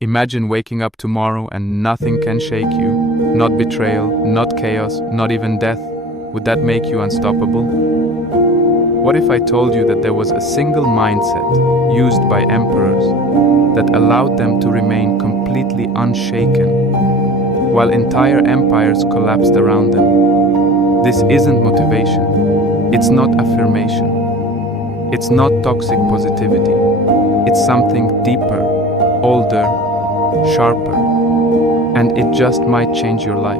Imagine waking up tomorrow and nothing can shake you. Not betrayal, not chaos, not even death. Would that make you unstoppable? What if I told you that there was a single mindset used by emperors that allowed them to remain completely unshaken while entire empires collapsed around them? This isn't motivation. It's not affirmation. It's not toxic positivity. It's something deeper, older, sharper, and it just might change your life.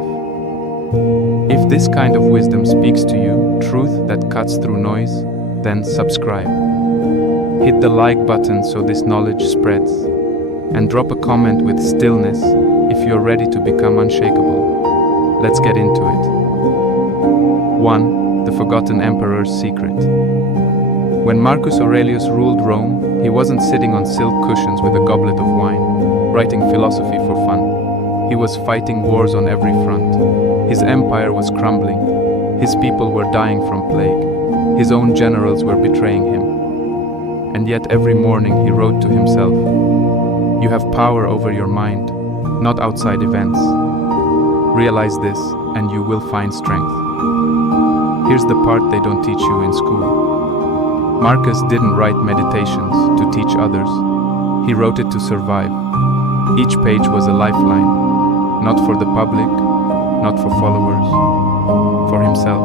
If this kind of wisdom speaks to you, truth that cuts through noise, then subscribe. Hit the like button so this knowledge spreads, and drop a comment with stillness if you're ready to become unshakable. Let's get into it. 1. The Forgotten Emperor's Secret. When Marcus Aurelius ruled Rome, he wasn't sitting on silk cushions with a goblet of wine, writing philosophy for fun. He was fighting wars on every front. His empire was crumbling. His people were dying from plague. His own generals were betraying him. And yet every morning he wrote to himself, "You have power over your mind, not outside events. Realize this, and you will find strength." Here's the part they don't teach you in school. Marcus didn't write meditations to teach others. He wrote it to survive. Each page was a lifeline, not for the public, not for followers, for himself.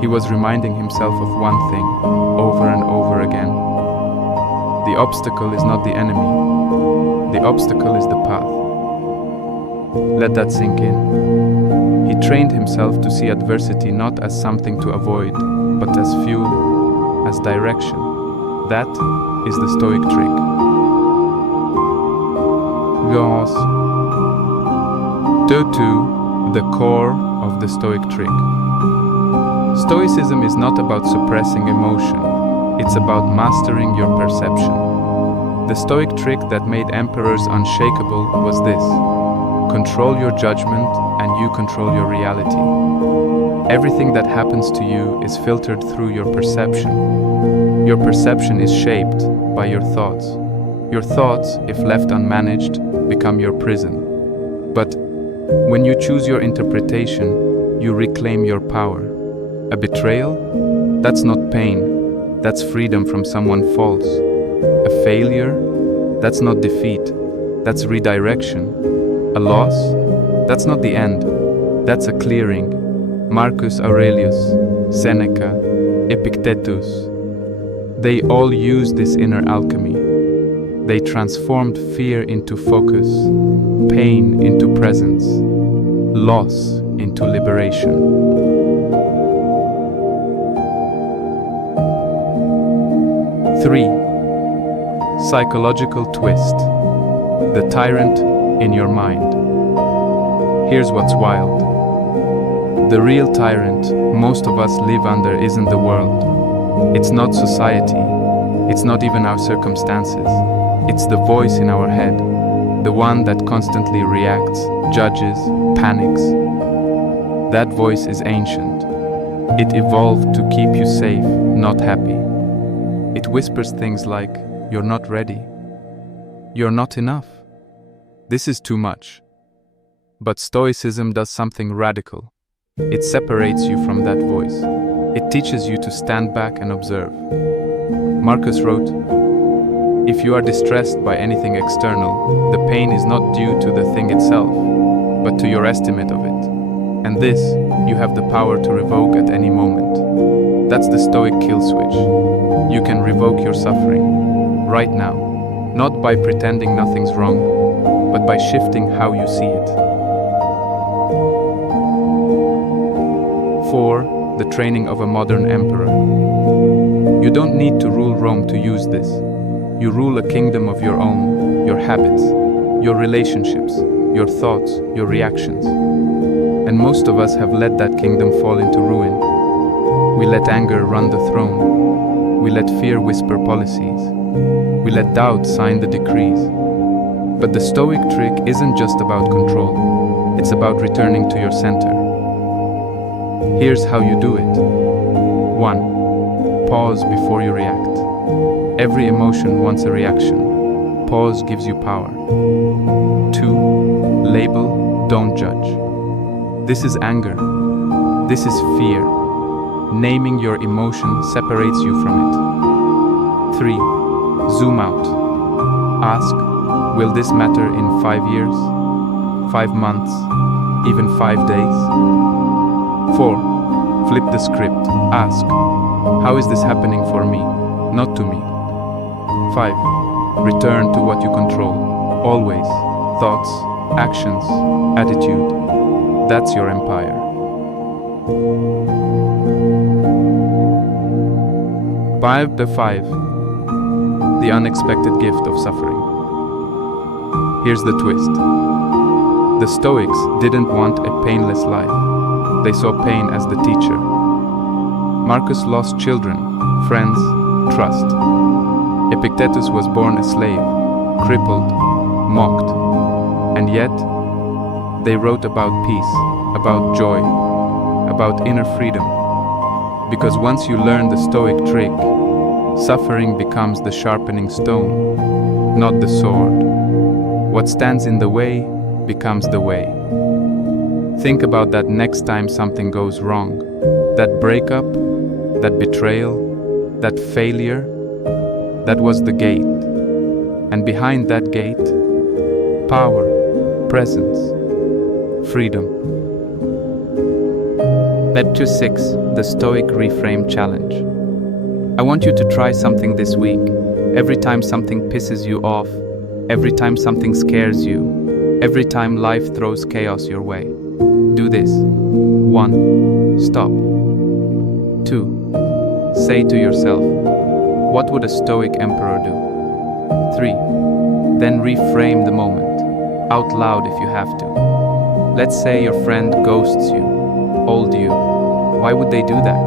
He was reminding himself of one thing, over and over again. The obstacle is not the enemy. The obstacle is the path. Let that sink in. He trained himself to see adversity not as something to avoid, but as fuel, as direction. That is the Stoic trick. Goes to the core of the Stoic trick. Stoicism is not about suppressing emotion, it's about mastering your perception. The Stoic trick that made emperors unshakable was this: control your judgment and you control your reality. Everything that happens to you is filtered through your perception. Your perception is shaped by your thoughts. Your thoughts, if left unmanaged, become your prison. But when you choose your interpretation, you reclaim your power. A betrayal? That's not pain. That's freedom from someone false. A failure? That's not defeat. That's redirection. A loss? That's not the end. That's a clearing. Marcus Aurelius, Seneca, Epictetus. They all used this inner alchemy. They transformed fear into focus, pain into presence, loss into liberation. 3. Psychological twist. The tyrant in your mind. Here's what's wild. The real tyrant most of us live under isn't the world. It's not society. It's not even our circumstances. It's the voice in our head. The one that constantly reacts, judges, panics. That voice is ancient. It evolved to keep you safe, not happy. It whispers things like, "You're not ready. You're not enough. This is too much." But Stoicism does something radical. It separates you from that voice. It teaches you to stand back and observe. Marcus wrote, "If you are distressed by anything external, the pain is not due to the thing itself, but to your estimate of it. And this, you have the power to revoke at any moment." That's the Stoic kill switch. You can revoke your suffering, right now, not by pretending nothing's wrong, but by shifting how you see it. 4. The training of a modern emperor. You don't need to rule Rome to use this. You rule a kingdom of your own, your habits, your relationships, your thoughts, your reactions. And most of us have let that kingdom fall into ruin. We let anger run the throne. We let fear whisper policies. We let doubt sign the decrees. But the Stoic trick isn't just about control. It's about returning to your center. Here's how you do it. 1. Pause before you react. Every emotion wants a reaction. pause gives you power. 2. Label, don't judge. This is anger. This is fear. Naming your emotion separates you from it. 3. Zoom out. Ask, will this matter in 5 years, 5 months, even 5 days? 4. Flip the script. Ask, how is this happening for me, not to me? 5. Return to what you control. Always. Thoughts, actions, attitude. That's your empire. The 5. The unexpected gift of suffering. Here's the twist. The Stoics didn't want a painless life. They saw pain as the teacher. Marcus lost children, friends, trust. Epictetus was born a slave, crippled, mocked. And yet, they wrote about peace, about joy, about inner freedom. Because once you learn the Stoic trick, suffering becomes the sharpening stone, not the sword. What stands in the way becomes the way. Think about that next time something goes wrong. That breakup, that betrayal, that failure, that was the gate. And behind that gate, power, presence, freedom. Lecture 6, the Stoic Reframe Challenge. I want you to try something this week. Every time something pisses you off, every time something scares you, every time life throws chaos your way. Do this. 1. Stop. 2. Say to yourself, what would a Stoic emperor do? 3. Then reframe the moment, out loud if you have to. Let's say your friend ghosts you, old you. Why would they do that?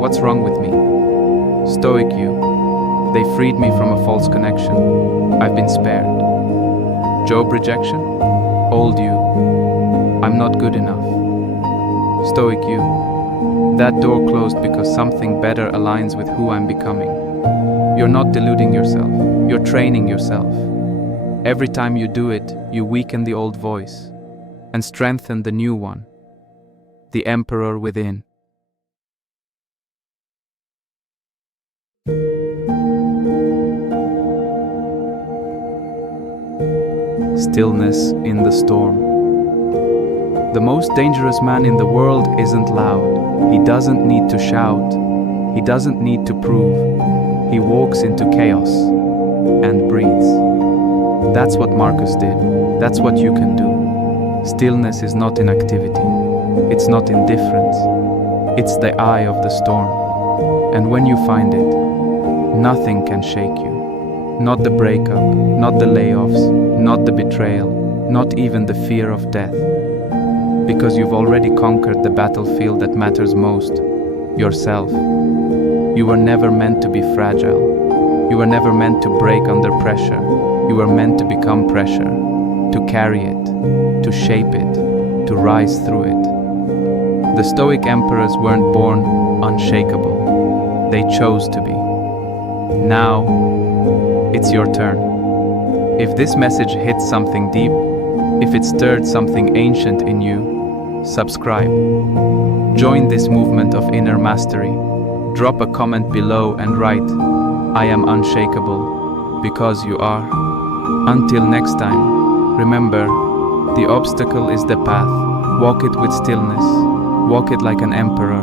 What's wrong with me? Stoic you. They freed me from a false connection. I've been spared. Job rejection? Old you. I'm not good enough. Stoic you. That door closed because something better aligns with who I'm becoming. You're not deluding yourself. You're training yourself. Every time you do it, you weaken the old voice and strengthen the new one, the emperor within. Stillness in the storm. The most dangerous man in the world isn't loud. He doesn't need to shout. He doesn't need to prove. He walks into chaos and breathes. That's what Marcus did. That's what you can do. Stillness is not inactivity. It's not indifference. It's the eye of the storm. And when you find it, nothing can shake you. Not the breakup, not the layoffs, not the betrayal, not even the fear of death. Because you've already conquered the battlefield that matters most, yourself. You were never meant to be fragile. You were never meant to break under pressure. You were meant to become pressure, to carry it, to shape it, to rise through it. The Stoic emperors weren't born unshakable. They chose to be. Now, it's your turn. If this message hit something deep, if it stirred something ancient in you, subscribe. Join this movement of inner mastery. Drop a comment below and write, I am unshakable, because you are. Until next time, remember, the obstacle is the path. Walk it with stillness. Walk it like an emperor.